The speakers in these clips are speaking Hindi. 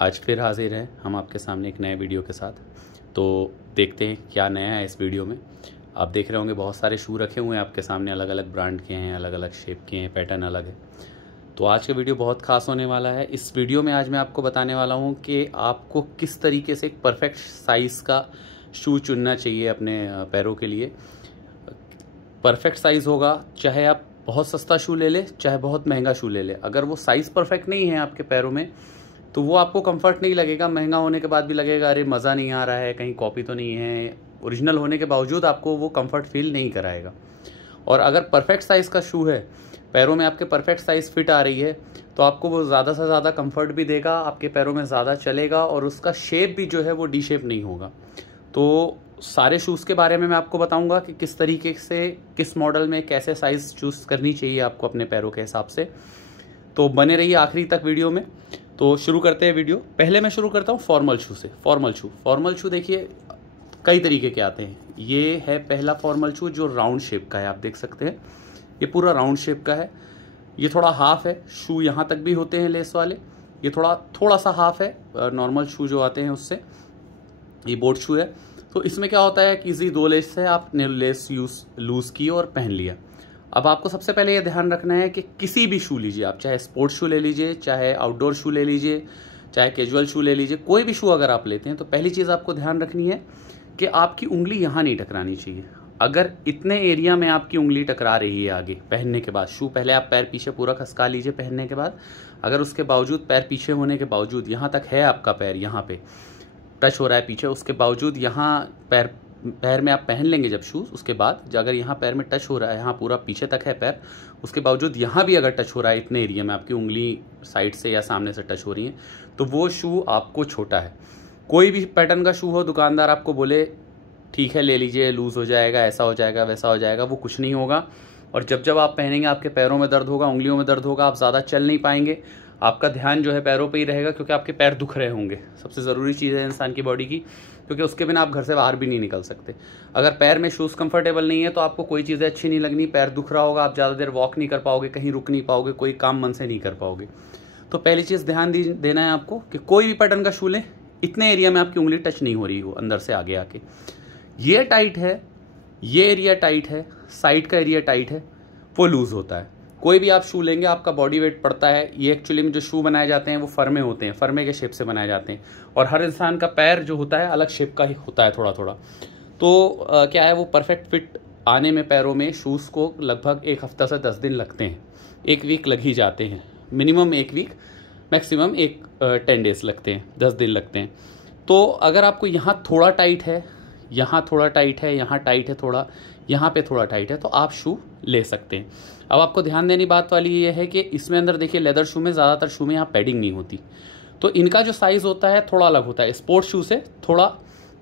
आज फिर हाजिर हैं हम आपके सामने एक नए वीडियो के साथ। तो देखते हैं क्या नया है इस वीडियो में। आप देख रहे होंगे बहुत सारे शू रखे हुए हैं आपके सामने, अलग अलग ब्रांड के हैं, अलग अलग शेप के हैं, पैटर्न अलग है। तो आज का वीडियो बहुत खास होने वाला है। इस वीडियो में आज मैं आपको बताने वाला हूँ कि आपको किस तरीके से एक परफेक्ट साइज़ का शू चुनना चाहिए अपने पैरों के लिए। परफेक्ट साइज़ होगा, चाहे आप बहुत सस्ता शू ले ले चाहे बहुत महंगा शू ले ले, अगर वो साइज़ परफेक्ट नहीं है आपके पैरों में तो वो आपको कंफर्ट नहीं लगेगा। महंगा होने के बाद भी लगेगा अरे मज़ा नहीं आ रहा है, कहीं कॉपी तो नहीं है। ओरिजिनल होने के बावजूद आपको वो कंफर्ट फील नहीं कराएगा। और अगर परफेक्ट साइज़ का शू है, पैरों में आपके परफेक्ट साइज़ फिट आ रही है, तो आपको वो ज़्यादा से ज़्यादा कंफर्ट भी देगा, आपके पैरों में ज़्यादा चलेगा और उसका शेप भी जो है वो डी शेप नहीं होगा। तो सारे शूज़ के बारे में मैं आपको बताऊंगा कि किस तरीके से किस मॉडल में कैसे साइज़ चूज़ करनी चाहिए आपको अपने पैरों के हिसाब से। तो बने रहिए आखिरी तक वीडियो में। तो शुरू करते हैं वीडियो। पहले मैं शुरू करता हूँ फॉर्मल शू से। फॉर्मल शू देखिए कई तरीके के आते हैं। ये है पहला फॉर्मल शू जो राउंड शेप का है, आप देख सकते हैं ये पूरा राउंड शेप का है। ये थोड़ा हाफ है, शू यहाँ तक भी होते हैं लेस वाले, ये थोड़ा सा हाफ है नॉर्मल शू जो आते हैं उससे। ये बोट शू है। तो इसमें क्या होता है कि इजी 2 लेस है, आपने लेस लूज़ की और पहन लिया। अब आपको सबसे पहले ये ध्यान रखना है कि किसी भी शू लीजिए आप, चाहे स्पोर्ट्स शू ले लीजिए, चाहे आउटडोर शू ले लीजिए, चाहे कैजुअल शू ले लीजिए, कोई भी शू अगर आप लेते हैं तो पहली चीज़ आपको ध्यान रखनी है कि आपकी उंगली यहाँ नहीं टकरानी चाहिए। अगर इतने एरिया में आपकी उंगली टकरा रही है आगे पहनने के बाद, शू पहले आप पैर पीछे पूरा खसका लीजिए पहनने के बाद, अगर उसके बावजूद पैर पीछे होने के बावजूद यहाँ तक है आपका पैर, यहाँ पे टच हो रहा है पीछे, उसके बावजूद यहाँ पैर में आप पहन लेंगे जब शूज़, उसके बाद अगर यहाँ पैर में टच हो रहा है, यहाँ पूरा पीछे तक है पैर, उसके बावजूद यहाँ भी अगर टच हो रहा है इतने एरिया में, आपकी उंगली साइड से या सामने से टच हो रही है, तो वो शू आपको छोटा है। कोई भी पैटर्न का शू हो, दुकानदार आपको बोले ठीक है ले लीजिए, लूज़ हो जाएगा, ऐसा हो जाएगा, वैसा हो जाएगा, वो कुछ नहीं होगा। और जब आप पहनेंगे आपके पैरों में दर्द होगा, उंगलियों में दर्द होगा, आप ज़्यादा चल नहीं पाएंगे, आपका ध्यान जो है पैरों पे ही रहेगा क्योंकि आपके पैर दुख रहे होंगे। सबसे ज़रूरी चीज़ है इंसान की बॉडी की, क्योंकि उसके बिना आप घर से बाहर भी नहीं निकल सकते। अगर पैर में शूज़ कंफर्टेबल नहीं है तो आपको कोई चीज़ें अच्छी नहीं लगनी, पैर दुख रहा होगा, आप ज़्यादा देर वॉक नहीं कर पाओगे, कहीं रुक नहीं पाओगे, कोई काम मन से नहीं कर पाओगे। तो पहली चीज़ ध्यान देना है आपको कि कोई भी पैटर्न का शू लें, इतने एरिया में आपकी उंगली टच नहीं हो रही हो अंदर से आगे आके। ये टाइट है, ये एरिया टाइट है, साइड का एरिया टाइट है, वो लूज़ होता है। कोई भी आप शू लेंगे आपका बॉडी वेट पड़ता है। ये एक्चुअली में जो शू बनाए जाते हैं वो फर्मे होते हैं, फर्मे के शेप से बनाए जाते हैं, और हर इंसान का पैर जो होता है अलग शेप का ही होता है थोड़ा थोड़ा। तो क्या है, वो परफेक्ट फिट आने में पैरों में शूज़ को लगभग 1 हफ्ता से 10 दिन लगते हैं, 1 वीक लग ही जाते हैं, मिनिमम 1 वीक, मैक्सिमम 10 डेज लगते हैं, 10 दिन लगते हैं। तो अगर आपको यहाँ थोड़ा टाइट है, यहाँ थोड़ा टाइट है, यहाँ टाइट है थोड़ा, यहाँ पे थोड़ा टाइट है, तो आप शू ले सकते हैं। अब आपको ध्यान देने बात वाली ये है कि इसमें अंदर देखिए लेदर शू में ज़्यादातर शू में यहाँ पैडिंग नहीं होती, तो इनका जो साइज़ होता है थोड़ा अलग होता है। स्पोर्ट्स शू से थोड़ा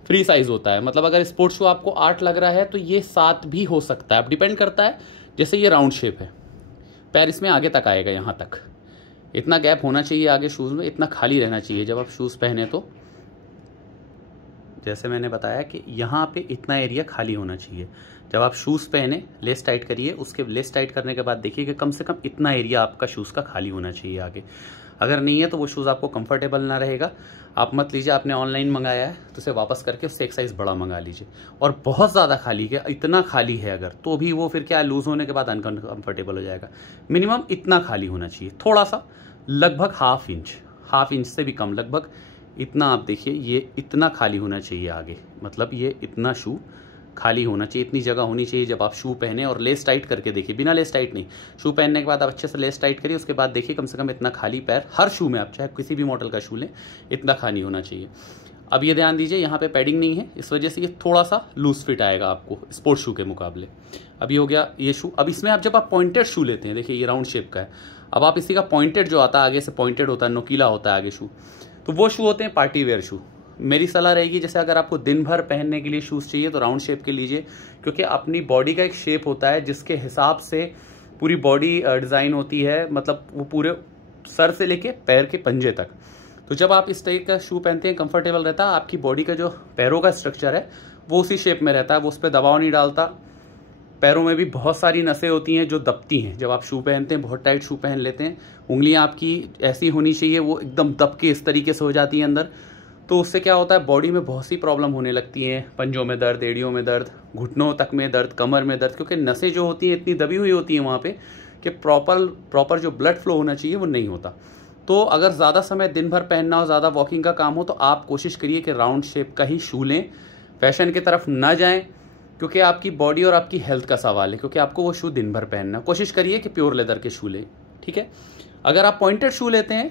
फ्री साइज़ होता है, मतलब अगर स्पोर्ट्स शू आपको 8 लग रहा है तो ये 7 भी हो सकता है, अब डिपेंड करता है। जैसे ये राउंड शेप है, पैर इसमें आगे तक आएगा, यहाँ तक इतना गैप होना चाहिए आगे शूज़ में, इतना खाली रहना चाहिए जब आप शूज़ पहने। तो जैसे मैंने बताया कि यहाँ पे इतना एरिया खाली होना चाहिए जब आप शूज़ पहने। लेस टाइट करिए, उसके लेस टाइट करने के बाद देखिए कि कम से कम इतना एरिया आपका शूज़ का खाली होना चाहिए आगे। अगर नहीं है तो वो शूज़ आपको कंफर्टेबल ना रहेगा। आप मत लीजिए, आपने ऑनलाइन मंगाया है तो उसे वापस करके उससे एक साइज़ बड़ा मंगा लीजिए। और बहुत ज़्यादा खाली है, इतना खाली है अगर, तो भी वो फिर क्या लूज़ होने के बाद अनकंफर्टेबल हो जाएगा। मिनिमम इतना खाली होना चाहिए, थोड़ा सा, लगभग हाफ इंच से भी कम, लगभग इतना। आप देखिए ये इतना खाली होना चाहिए आगे, मतलब ये इतना शू खाली होना चाहिए, इतनी जगह होनी चाहिए जब आप शू पहने। और लेस टाइट करके देखिए, बिना लेस टाइट नहीं, शू पहनने के बाद आप अच्छे से लेस टाइट करिए, उसके बाद देखिए कम से कम इतना खाली पैर हर शू में, आप चाहे किसी भी मॉडल का शू लें, इतना खाली होना चाहिए। अब ये ध्यान दीजिए यहाँ पे पैडिंग नहीं है, इस वजह से ये थोड़ा सा लूज फिट आएगा आपको स्पोर्ट्स शू के मुकाबले। अब ये हो गया ये शू। अब इसमें आप जब आप पॉइंटेड शू लेते हैं, देखिए ये राउंड शेप का है, अब आप इसी का पॉइंटेड जो आता है, आगे से पॉइंटेड होता है, नोकीला होता है आगे शू, तो वो शू होते हैं पार्टी वेयर शू। मेरी सलाह रहेगी, जैसे अगर आपको दिन भर पहनने के लिए शूज़ चाहिए तो राउंड शेप के लीजिए, क्योंकि अपनी बॉडी का एक शेप होता है जिसके हिसाब से पूरी बॉडी डिज़ाइन होती है, मतलब वो पूरे सर से लेके पैर के पंजे तक। तो जब आप इस टाइप का शू पहनते हैं कंफर्टेबल रहता है, आपकी बॉडी का जो पैरों का स्ट्रक्चर है वो उसी शेप में रहता है, वो उस पर दबाव नहीं डालता, पैरों में भी बहुत सारी नसें होती हैं जो दबती हैं। जब आप शू पहनते हैं, बहुत टाइट शू पहन लेते हैं, उंगलियां आपकी ऐसी होनी चाहिए, वो एकदम दब के इस तरीके से हो जाती हैं अंदर। तो उससे क्या होता है, बॉडी में बहुत सी प्रॉब्लम होने लगती हैं, पंजों में दर्द, एड़ियों में दर्द, घुटनों तक में दर्द, कमर में दर्द, क्योंकि नसें जो होती हैं इतनी दबी हुई होती हैं वहाँ पे कि प्रॉपर जो ब्लड फ्लो होना चाहिए वो नहीं होता। तो अगर ज़्यादा समय दिन भर पहनना हो, ज़्यादा वॉकिंग का काम हो, तो आप कोशिश करिए कि राउंड शेप का ही शू लें, फैशन की तरफ ना जाएं, क्योंकि आपकी बॉडी और आपकी हेल्थ का सवाल है, क्योंकि आपको वो शू दिन भर पहनना। कोशिश करिए कि प्योर लेदर के शू लें, ठीक है। अगर आप पॉइंटेड शू लेते हैं,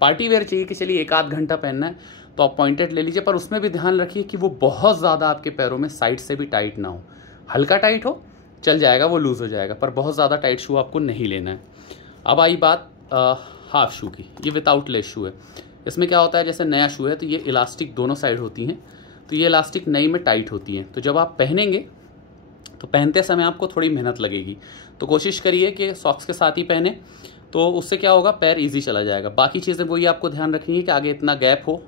पार्टी वेयर चाहिए कि चलिए 1-8 घंटा पहनना है, तो आप पॉइंटेड ले लीजिए, पर उसमें भी ध्यान रखिए कि वो बहुत ज़्यादा आपके पैरों में साइड से भी टाइट ना हो। हल्का टाइट हो चल जाएगा, वो लूज़ हो जाएगा, पर बहुत ज़्यादा टाइट शू आपको नहीं लेना है। अब आई बात हाफ शू की। ये विदाउट लेस शू है। इसमें क्या होता है, जैसे नया शू है तो ये इलास्टिक दोनों साइड होती हैं, तो ये इलास्टिक नई में टाइट होती हैं, तो जब आप पहनेंगे तो पहनते समय आपको थोड़ी मेहनत लगेगी। तो कोशिश करिए कि सॉक्स के साथ ही पहने, तो उससे क्या होगा, पैर ईजी चला जाएगा। बाकी चीज़ें वही आपको ध्यान रखनी है कि आगे इतना गैप हो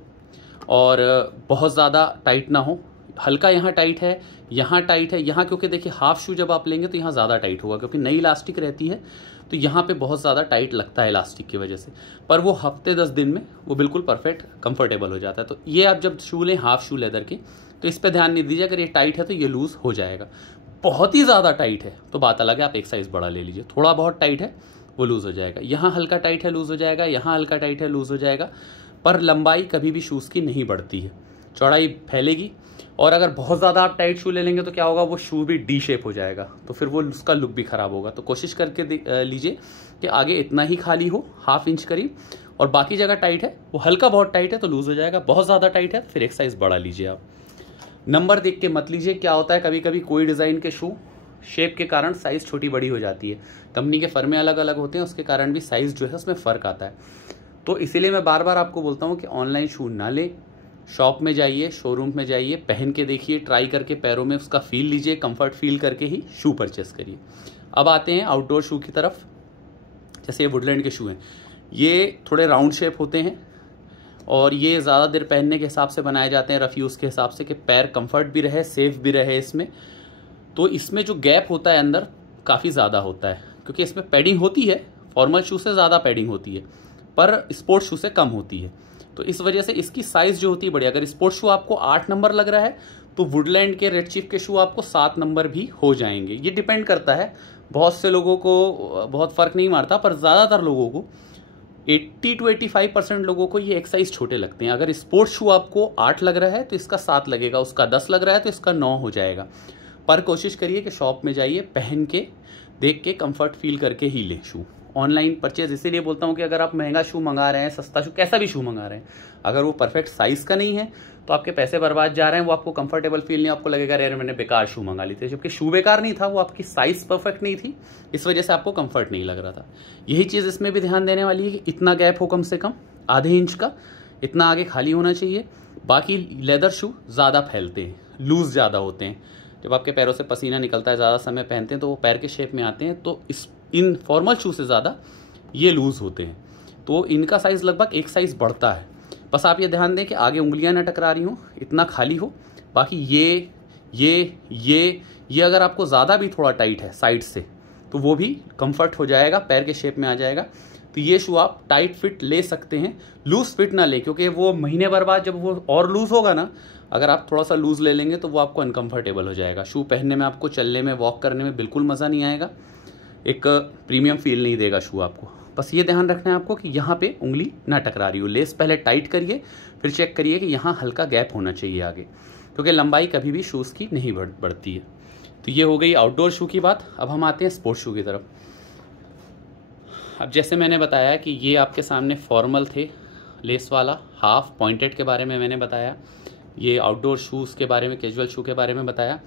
और बहुत ज़्यादा टाइट ना हो। हल्का यहाँ टाइट है, यहाँ टाइट है, यहाँ क्योंकि देखिए हाफ शू जब आप लेंगे तो यहाँ ज़्यादा टाइट होगा, क्योंकि नई इलास्टिक रहती है, तो यहाँ पे बहुत ज़्यादा टाइट लगता है इलास्टिक की वजह से। पर वो हफ्ते 10 दिन में वो बिल्कुल परफेक्ट कंफर्टेबल हो जाता है। तो ये आप जब शू लें हाफ शू लेदर के, तो इस पर ध्यान नहीं दीजिए, अगर ये टाइट है तो ये लूज़ हो जाएगा। बहुत ही ज़्यादा टाइट है तो बात अलग है, आप एक साइज़ बड़ा ले लीजिए। थोड़ा बहुत टाइट है वो लूज़ हो जाएगा, यहाँ हल्का टाइट है लूज़ हो जाएगा, यहाँ हल्का टाइट है लूज़ हो जाएगा। पर लंबाई कभी भी शूज़ की नहीं बढ़ती है, चौड़ाई फैलेगी। और अगर बहुत ज़्यादा आप टाइट शू ले लेंगे तो क्या होगा, वो शू भी डी शेप हो जाएगा, तो फिर वो उसका लुक भी ख़राब होगा। तो कोशिश करके लीजिए कि आगे इतना ही खाली हो, 1/2 इंच करीब, और बाकी जगह टाइट है वो हल्का बहुत टाइट है तो लूज़ हो जाएगा, बहुत ज़्यादा टाइट है तो फिर एक साइज़ बड़ा लीजिए। आप नंबर देख के मत लीजिए। क्या होता है, कभी कभी कोई डिज़ाइन के शू शेप के कारण साइज़ छोटी बड़ी हो जाती है, कंपनी के फर्मे अलग अलग होते हैं, उसके कारण भी साइज़ जो है उसमें फ़र्क आता है। तो इसीलिए मैं बार बार आपको बोलता हूँ कि ऑनलाइन शू ना ले, शॉप में जाइए, शोरूम में जाइए, पहन के देखिए, ट्राई करके पैरों में उसका फील लीजिए, कंफर्ट फील करके ही शू परचेस करिए। अब आते हैं आउटडोर शू की तरफ। जैसे ये वुडलैंड के शू हैं, ये थोड़े राउंड शेप होते हैं और ये ज़्यादा देर पहनने के हिसाब से बनाए जाते हैं, रफ यूज़ के हिसाब से, कि पैर कंफर्ट भी रहे, सेफ भी रहे इसमें। तो इसमें जो गैप होता है अंदर काफ़ी ज़्यादा होता है, क्योंकि इसमें पैडिंग होती है, फॉर्मल शू से ज़्यादा पैडिंग होती है, पर स्पोर्ट्स शू से कम होती है। तो इस वजह से इसकी साइज़ जो होती है बड़ी। अगर स्पोर्ट्स शू आपको 8 नंबर लग रहा है तो वुडलैंड के रेड चीफ के शू आपको 7 नंबर भी हो जाएंगे। ये डिपेंड करता है, बहुत से लोगों को बहुत फ़र्क नहीं मारता, पर ज़्यादातर लोगों को 80 to 85% लोगों को ये एक साइज़ छोटे लगते हैं। अगर स्पोर्ट्स शू आपको 8 लग रहा है तो इसका 7 लगेगा, उसका 10 लग रहा है तो इसका 9 हो जाएगा। पर कोशिश करिए कि शॉप में जाइए, पहन के देख के कंफर्ट फील करके ही ले शू। ऑनलाइन परचेज इसीलिए बोलता हूँ कि अगर आप महंगा शू मंगा रहे हैं, सस्ता शू, कैसा भी शू मंगा रहे हैं, अगर वो परफेक्ट साइज़ का नहीं है तो आपके पैसे बर्बाद जा रहे हैं, वो आपको कंफर्टेबल फील नहीं, आपको लगेगा यार मैंने बेकार शू मंगा ली थी, जबकि शू बेकार नहीं था, वो आपकी साइज़ परफेक्ट नहीं थी, इस वजह से आपको कंफर्ट नहीं लग रहा था। यही चीज़ इसमें भी ध्यान देने वाली है कि इतना गैप हो, कम से कम ½ इंच का, इतना आगे खाली होना चाहिए। बाकी लेदर शू ज़्यादा फैलते हैं, लूज़ ज़्यादा होते हैं, जब आपके पैरों से पसीना निकलता है, ज़्यादा समय पहनते हैं तो वो पैर के शेप में आते हैं, तो इन फॉर्मल शू से ज़्यादा ये लूज़ होते हैं, तो इनका साइज़ लगभग एक साइज़ बढ़ता है। बस आप ये ध्यान दें कि आगे उंगलियां ना टकरा रही हों, इतना खाली हो। बाकी ये अगर आपको ज़्यादा भी थोड़ा टाइट है साइड से तो वो भी कंफर्ट हो जाएगा, पैर के शेप में आ जाएगा। तो ये शू आप टाइट फिट ले सकते हैं, लूज़ फिट ना ले, क्योंकि वो महीने भर बाद जब वो और लूज़ होगा ना, अगर आप थोड़ा सा लूज़ ले लेंगे तो वो आपको अनकंफर्टेबल हो जाएगा। शू पहनने में, आपको चलने में, वॉक करने में बिल्कुल मज़ा नहीं आएगा, एक प्रीमियम फील नहीं देगा शू आपको। बस ये ध्यान रखना है आपको कि यहाँ पे उंगली ना टकरा रही हो। लेस पहले टाइट करिए, फिर चेक करिए कि यहाँ हल्का गैप होना चाहिए आगे, क्योंकि लंबाई कभी भी शूज़ की नहीं बढ़ती है। तो ये हो गई आउटडोर शू की बात। अब हम आते हैं स्पोर्ट्स शू की तरफ। अब जैसे मैंने बताया कि ये आपके सामने फॉर्मल थे, लेस वाला हाफ पॉइंटेड के बारे में मैंने बताया, ये आउटडोर शूज़ के बारे में, कैजुअल शू के बारे में बताया।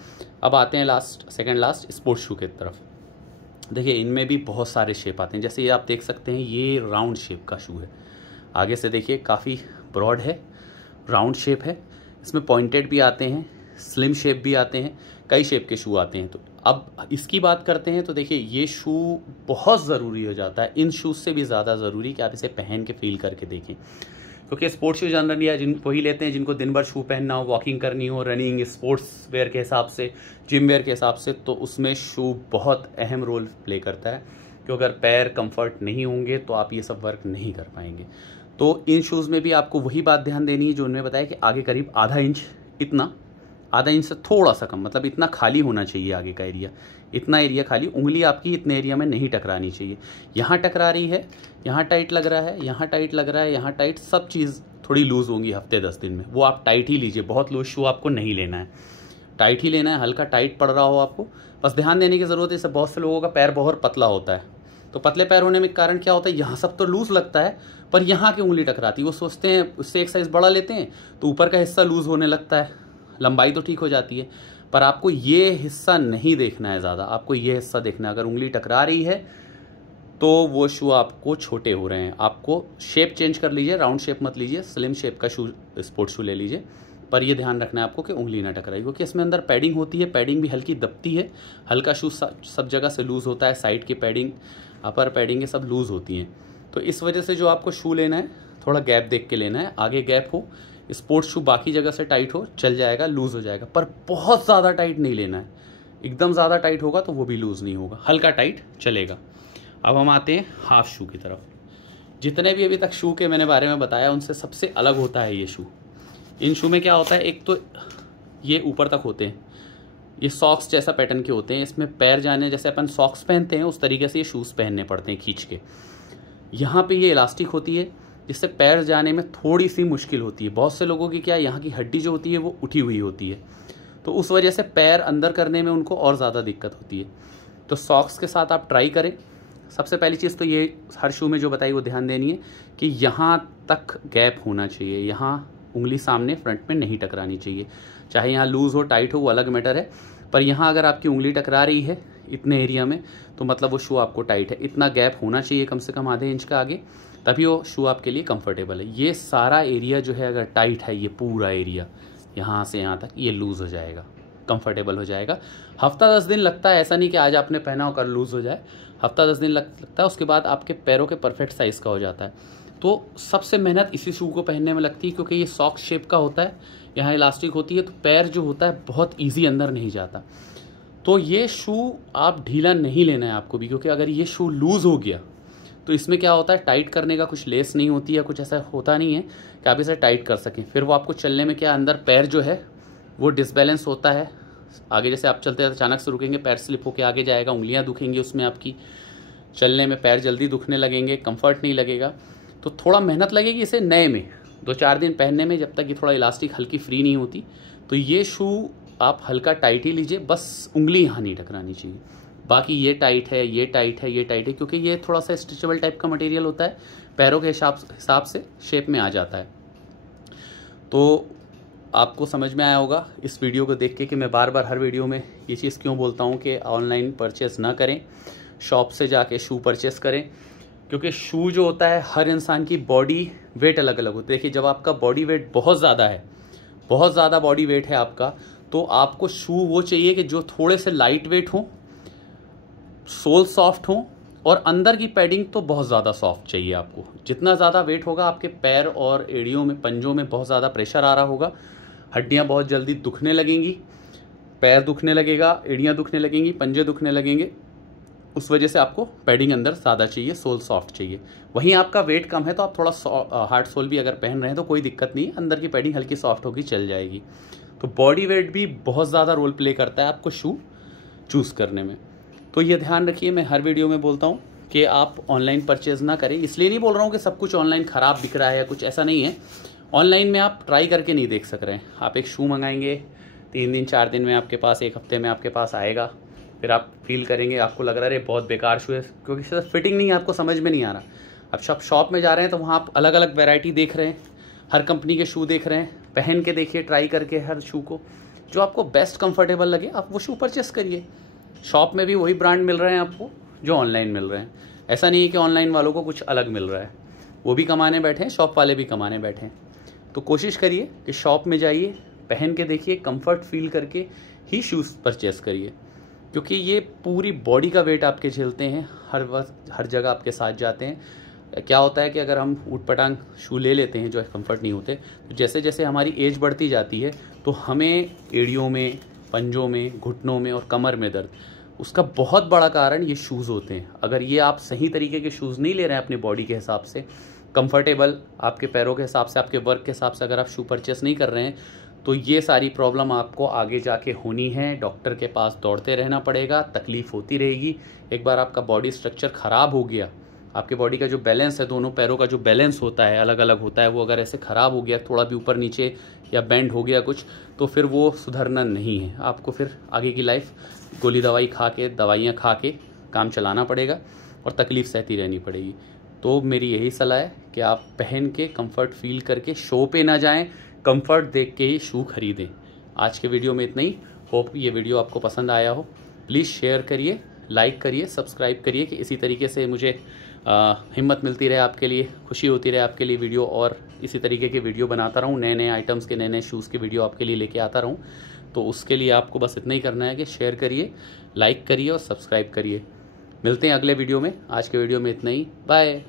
अब आते हैं सेकंड लास्ट स्पोर्ट्स शू की तरफ। देखिए इनमें भी बहुत सारे शेप आते हैं। जैसे ये आप देख सकते हैं, ये राउंड शेप का शू है, आगे से देखिए काफ़ी ब्रॉड है, राउंड शेप है। इसमें पॉइंटेड भी आते हैं, स्लिम शेप भी आते हैं, कई शेप के शू आते हैं। तो अब इसकी बात करते हैं। तो देखिए ये शू बहुत ज़रूरी हो जाता है, इन शूज़ से भी ज़्यादा ज़रूरी कि आप इसे पहन के फील करके देखें, क्योंकि स्पोर्ट्स शू जनरली या जिन वही लेते हैं जिनको दिन भर शू पहनना हो, वॉकिंग करनी हो, रनिंग, स्पोर्ट्स वेयर के हिसाब से, जिम वेयर के हिसाब से, तो उसमें शू बहुत अहम रोल प्ले करता है। क्योंकि अगर पैर कंफर्ट नहीं होंगे तो आप ये सब वर्क नहीं कर पाएंगे। तो इन शूज़ में भी आपको वही बात ध्यान देनी है जो उन्होंने बताया कि आगे करीब आधा इंच से थोड़ा सा कम, मतलब इतना खाली होना चाहिए आगे का एरिया, इतना एरिया खाली, उंगली आपकी इतने एरिया में नहीं टकरानी चाहिए। यहाँ टकरा रही है, यहाँ टाइट लग रहा है, यहाँ टाइट लग रहा है, यहाँ टाइट, सब चीज़ थोड़ी लूज़ होंगी हफ्ते 10 दिन में, वो आप टाइट ही लीजिए। बहुत लूज शू आपको नहीं लेना है, टाइट ही लेना है। हल्का टाइट पड़ रहा हो आपको, बस ध्यान देने की ज़रूरत है। इससे बहुत से लोगों का पैर बहुत पतला होता है, तो पतले पैर होने में कारण क्या होता है, यहाँ सब तो लूज़ लगता है पर यहाँ की उंगली टकराती है। वो सोचते हैं उससे एक साइज़ बड़ा लेते हैं तो ऊपर का हिस्सा लूज़ होने लगता है, लंबाई तो ठीक हो जाती है, पर आपको ये हिस्सा नहीं देखना है ज़्यादा, आपको ये हिस्सा देखना है। अगर उंगली टकरा रही है तो वो शू आपको छोटे हो रहे हैं। आपको शेप चेंज कर लीजिए, राउंड शेप मत लीजिए, स्लिम शेप का शू, स्पोर्ट्स शू ले लीजिए, पर ये ध्यान रखना है आपको कि उंगली ना टकराए, क्योंकि इसमें अंदर पैडिंग होती है, पैडिंग भी हल्की दबती है। हल्का शू सब जगह से लूज़ होता है, साइड की पैडिंग, अपर पैडिंग, ये सब लूज़ होती हैं। तो इस वजह से जो आपको शू लेना है थोड़ा गैप देख के लेना है, आगे गैप हो। स्पोर्ट्स शू बाकी जगह से टाइट हो, चल जाएगा, लूज़ हो जाएगा, पर बहुत ज़्यादा टाइट नहीं लेना है। एकदम ज़्यादा टाइट होगा तो वो भी लूज़ नहीं होगा, हल्का टाइट चलेगा। अब हम आते हैं हाफ शू की तरफ। जितने भी अभी तक शू के मैंने बारे में बताया उनसे सबसे अलग होता है ये शू। इन शू में क्या होता है, एक तो ये ऊपर तक होते हैं, ये सॉक्स जैसा पैटर्न के होते हैं, इसमें पैर जाने, जैसे अपन सॉक्स पहनते हैं उस तरीके से ये शूज़ पहनने पड़ते हैं खींच के। यहाँ पे ये इलास्टिक होती है जिससे पैर जाने में थोड़ी सी मुश्किल होती है। बहुत से लोगों की क्या, यहाँ की हड्डी जो होती है वो उठी हुई होती है, तो उस वजह से पैर अंदर करने में उनको और ज़्यादा दिक्कत होती है। तो सॉक्स के साथ आप ट्राई करें। सबसे पहली चीज़ तो ये हर शू में जो बताई वो ध्यान देनी है कि यहाँ तक गैप होना चाहिए, यहाँ उंगली सामने फ्रंट में नहीं टकरानी चाहिए। चाहे यहाँ लूज़ हो टाइट हो वो अलग मैटर है, पर यहाँ अगर आपकी उंगली टकरा रही है इतने एरिया में तो मतलब वो शू आपको टाइट है। इतना गैप होना चाहिए कम से कम आधे इंच का आगे, तभी वो शू आपके लिए कंफर्टेबल है। ये सारा एरिया जो है अगर टाइट है, ये पूरा एरिया यहाँ से यहाँ तक ये लूज़ हो जाएगा, कंफर्टेबल हो जाएगा। हफ्ता 10 दिन लगता है, ऐसा नहीं कि आज आपने पहना हो कल लूज़ हो जाए, हफ्ता 10 दिन लगता है, उसके बाद आपके पैरों के परफेक्ट साइज़ का हो जाता है। तो सबसे मेहनत इसी शू को पहनने में लगती है, क्योंकि ये सॉक्स शेप का होता है, यहाँ इलास्टिक होती है, तो पैर जो होता है बहुत ईजी अंदर नहीं जाता। तो ये शू आप ढीला नहीं लेना है आपको भी, क्योंकि अगर ये शू लूज़ हो गया तो इसमें क्या होता है, टाइट करने का कुछ लेस नहीं होती है, कुछ ऐसा होता नहीं है कि आप इसे टाइट कर सकें। फिर वो आपको चलने में क्या, अंदर पैर जो है वो डिसबैलेंस होता है। आगे जैसे आप चलते हैं अचानक से रुकेंगे, पैर स्लिप होकर आगे जाएगा, उंगलियां दुखेंगी उसमें, आपकी चलने में पैर जल्दी दुखने लगेंगे, कंफर्ट नहीं लगेगा। तो थोड़ा मेहनत लगेगी इसे नए में 2-4 दिन पहनने में, जब तक ये थोड़ा इलास्टिक हल्की फ्री नहीं होती। तो ये शू आप हल्का टाइट ही लीजिए, बस उंगली यहाँ नहीं टकरानी चाहिए। बाकी ये टाइट है, ये टाइट है, ये टाइट है, क्योंकि ये थोड़ा सा स्ट्रेचेबल टाइप का मटेरियल होता है, पैरों के हिसाब से शेप में आ जाता है। तो आपको समझ में आया होगा इस वीडियो को देख के कि मैं बार बार हर वीडियो में ये चीज़ क्यों बोलता हूँ कि ऑनलाइन परचेस ना करें, शॉप से जाके शू परचेस करें। क्योंकि शू जो होता है, हर इंसान की बॉडी वेट अलग अलग होती है। देखिए, जब आपका बॉडी वेट बहुत ज़्यादा है, बहुत ज़्यादा बॉडी वेट है आपका, तो आपको शू वो चाहिए कि जो थोड़े से लाइट वेट हो, सोल सॉफ्ट हो, और अंदर की पैडिंग तो बहुत ज़्यादा सॉफ्ट चाहिए आपको। जितना ज़्यादा वेट होगा आपके पैर और एड़ियों में, पंजों में बहुत ज़्यादा प्रेशर आ रहा होगा, हड्डियाँ बहुत जल्दी दुखने लगेंगी, पैर दुखने लगेगा, एड़ियाँ दुखने लगेंगी, पंजे दुखने लगेंगे। उस वजह से आपको पैडिंग अंदर ज़्यादा चाहिए, सोल सॉफ्ट चाहिए। वहीं आपका वेट कम है तो आप थोड़ा हार्ड सोल भी अगर पहन रहे हैं तो कोई दिक्कत नहीं, अंदर की पैडिंग हल्की सॉफ्ट होगी, चल जाएगी। तो बॉडी वेट भी बहुत ज़्यादा रोल प्ले करता है आपको शू चूज़ करने में। तो ये ध्यान रखिए, मैं हर वीडियो में बोलता हूँ कि आप ऑनलाइन परचेज़ ना करें। इसलिए नहीं बोल रहा हूँ कि सब कुछ ऑनलाइन ख़राब बिक रहा है या कुछ, ऐसा नहीं है। ऑनलाइन में आप ट्राई करके नहीं देख सक रहे हैं। आप एक शू मंगाएंगे, 3 दिन 4 दिन में आपके पास, 1 हफ्ते में आपके पास आएगा, फिर आप फील करेंगे, आपको लग रहा है बहुत बेकार शू है, क्योंकि सिर्फ फिटिंग नहीं, आपको समझ में नहीं आ रहा। अब शॉप में जा रहे हैं तो वहाँ आप अलग अलग वैरायटी देख रहे हैं, हर कंपनी के शू देख रहे हैं, पहन के देखिए, ट्राई करके हर शू को, जो आपको बेस्ट कंफर्टेबल लगे आप वो शू परचेस करिए। शॉप में भी वही ब्रांड मिल रहे हैं आपको जो ऑनलाइन मिल रहे हैं। ऐसा नहीं है कि ऑनलाइन वालों को कुछ अलग मिल रहा है, वो भी कमाने बैठे हैं, शॉप वाले भी कमाने बैठे हैं। तो कोशिश करिए कि शॉप में जाइए, पहन के देखिए, कंफर्ट फील करके ही शूज़ परचेस करिए, क्योंकि ये पूरी बॉडी का वेट आपके झेलते हैं, हर वक्त हर जगह आपके साथ जाते हैं। क्या होता है कि अगर हम ऊट पटांग शू ले लेते हैं जो कंफर्ट नहीं होते, तो जैसे जैसे हमारी एज बढ़ती जाती है तो हमें एड़ियों में, पंजों में, घुटनों में और कमर में दर्द, उसका बहुत बड़ा कारण ये शूज़ होते हैं। अगर ये आप सही तरीके के शूज़ नहीं ले रहे हैं अपनी बॉडी के हिसाब से, कंफर्टेबल आपके पैरों के हिसाब से, आपके वर्क के हिसाब से अगर आप शू परचेस नहीं कर रहे हैं, तो ये सारी प्रॉब्लम आपको आगे जाके होनी है। डॉक्टर के पास दौड़ते रहना पड़ेगा, तकलीफ़ होती रहेगी। एक बार आपका बॉडी स्ट्रक्चर ख़राब हो गया, आपके बॉडी का जो बैलेंस है, दोनों पैरों का जो बैलेंस होता है अलग अलग होता है, वो अगर ऐसे ख़राब हो गया, थोड़ा भी ऊपर नीचे या बेंड हो गया कुछ, तो फिर वो सुधरना नहीं है। आपको फिर आगे की लाइफ गोली दवाई खा के, दवाइयाँ खा के काम चलाना पड़ेगा और तकलीफ़ सहती रहनी पड़ेगी। तो मेरी यही सलाह है कि आप पहन के कंफर्ट फील करके शो पे ना जाएं, कंफर्ट देख के ही शू खरीदें। आज के वीडियो में इतना ही। होप ये वीडियो आपको पसंद आया हो। प्लीज़ शेयर करिए, लाइक करिए, सब्सक्राइब करिए कि इसी तरीके से मुझे हिम्मत मिलती रहे, आपके लिए खुशी होती रहे, आपके लिए वीडियो और इसी तरीके के वीडियो बनाता रहूँ, नए नए आइटम्स के, नए नए शूज़ के वीडियो आपके लिए लेके आता रहूँ। तो उसके लिए आपको बस इतना ही करना है कि शेयर करिए, लाइक करिए और सब्सक्राइब करिए। मिलते हैं अगले वीडियो में। आज के वीडियो में इतना ही। बाय।